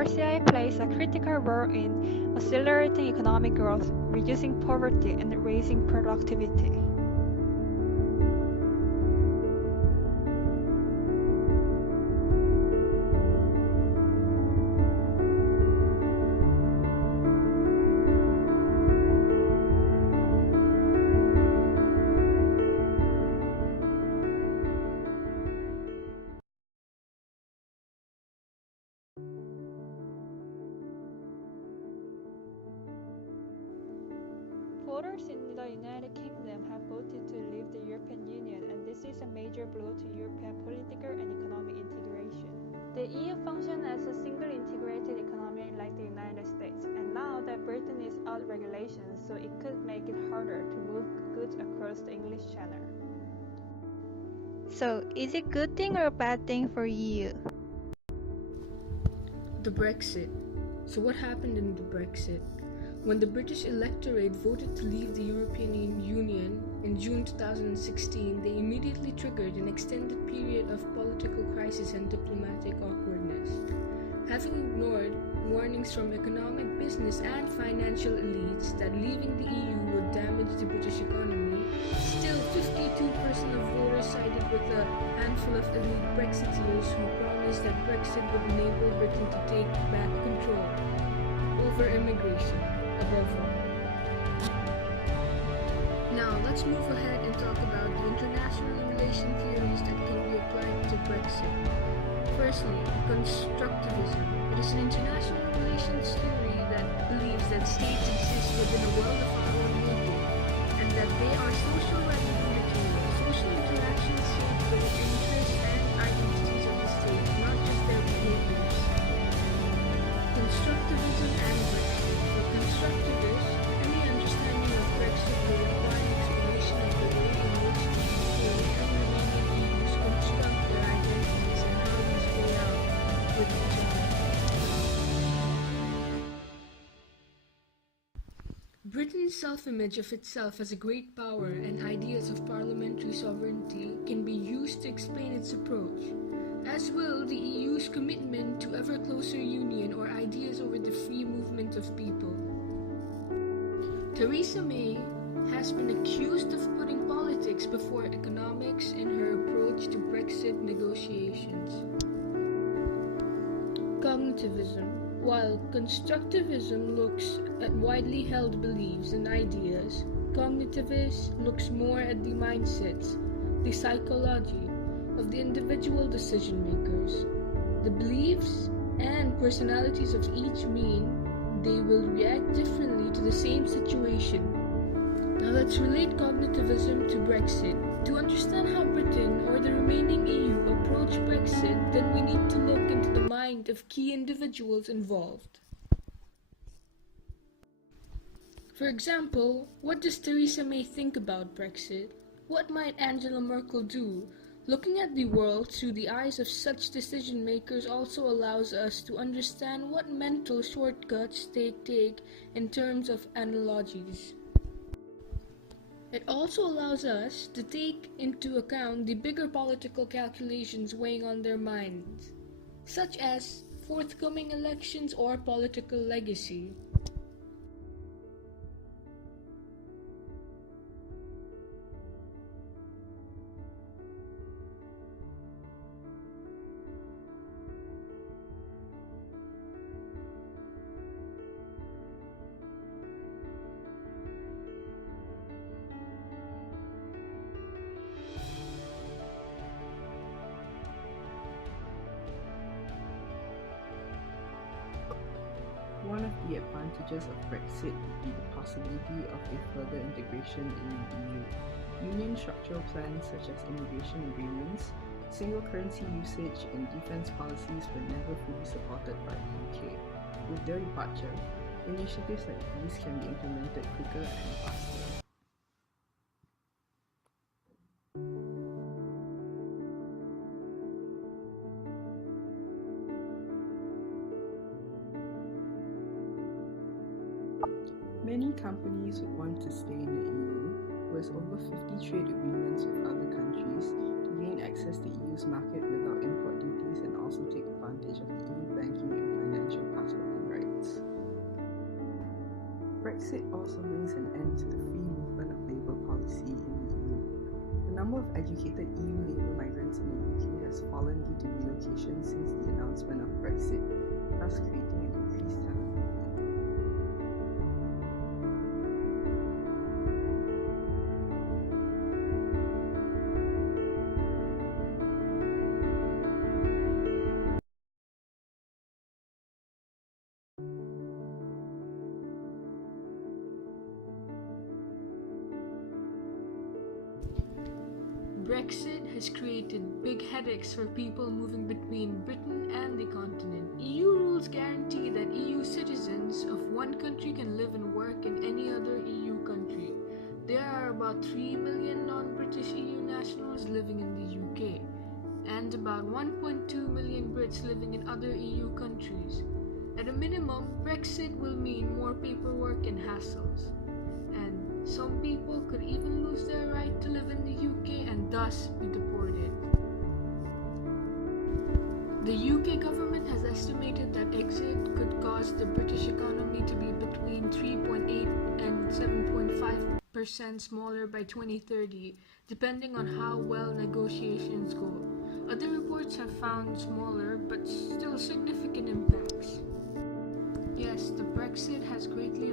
RCI plays a critical role in accelerating economic growth, reducing poverty, and raising productivity. Voters in the United Kingdom have voted to leave the European Union, and this is a major blow to European political and economic integration. The EU functions as a single integrated economy like the United States, and now that Britain is out of regulation, so it could make it harder to move goods across the English Channel. So, is it a good thing or a bad thing for EU? The Brexit. So what happened in the Brexit? When the British electorate voted to leave the European Union in June 2016, they immediately triggered an extended period of political crisis and diplomatic awkwardness. Having ignored warnings from economic, business, and financial elites that leaving the EU would damage the British economy, still 52% of voters sided with a handful of elite Brexiteers who promised that Brexit would enable Britain to take back control over immigration, above all. Now, let's move ahead and talk about the international relation theories that can be applied to Brexit. Firstly, constructivism. It is an international relations theory that believes that states exist within a world of our own making, and that they are social rather than material. Social interactions shape the interests and identities of the state, not just their behaviors. Constructivism and Brexit. For constructivists, any understanding of Brexit will require an exploration of the way in which the UK and remaining EUs construct their identities and how these play out with each other. Britain's self-image of itself as a great power and ideas of parliamentary sovereignty can be used to explain its approach, as will the EU's commitment to ever closer union or ideas over the free movement of people. Theresa May has been accused of putting politics before economics in her approach to Brexit negotiations. Cognitivism. While constructivism looks at widely held beliefs and ideas, cognitivism looks more at the mindsets, the psychology of the individual decision makers. The beliefs and personalities of each mean they will react differently to the same situation. Now let's relate cognitivism to Brexit. To understand how Britain or the remaining EU approach Brexit, then we need to look into the mind of key individuals involved. For example, what does Theresa May think about Brexit? What might Angela Merkel do? Looking at the world through the eyes of such decision makers also allows us to understand what mental shortcuts they take in terms of analogies. It also allows us to take into account the bigger political calculations weighing on their minds, such as forthcoming elections or political legacy. One of the advantages of Brexit would be the possibility of a further integration in the EU. Union structural plans such as immigration agreements, single currency usage, and defence policies were never fully supported by the UK. With their departure, initiatives like these can be implemented quicker and faster. Many companies would want to stay in the EU, who has over 50 trade agreements with other countries, to gain access to the EU's market without import duties and also take advantage of the EU banking and financial power. also brings an end to the free movement of labour policy in the EU. The number of educated EU labour migrants in the UK has fallen due to relocation since the announcement of Brexit, thus creating an increased talent. Brexit has created big headaches for people moving between Britain and the continent. EU rules guarantee that EU citizens of one country can live and work in any other EU country. There are about 3 million non-British EU nationals living in the UK, and about 1.2 million Brits living in other EU countries. At a minimum, Brexit will mean more paperwork and hassles. Some people could even lose their right to live in the UK and thus be deported. The UK government has estimated that exit could cause the British economy to be between 3.8 and 7.5% smaller by 2030, depending on how well negotiations go. Other reports have found smaller but still significant impacts. Yes, the Brexit has greatly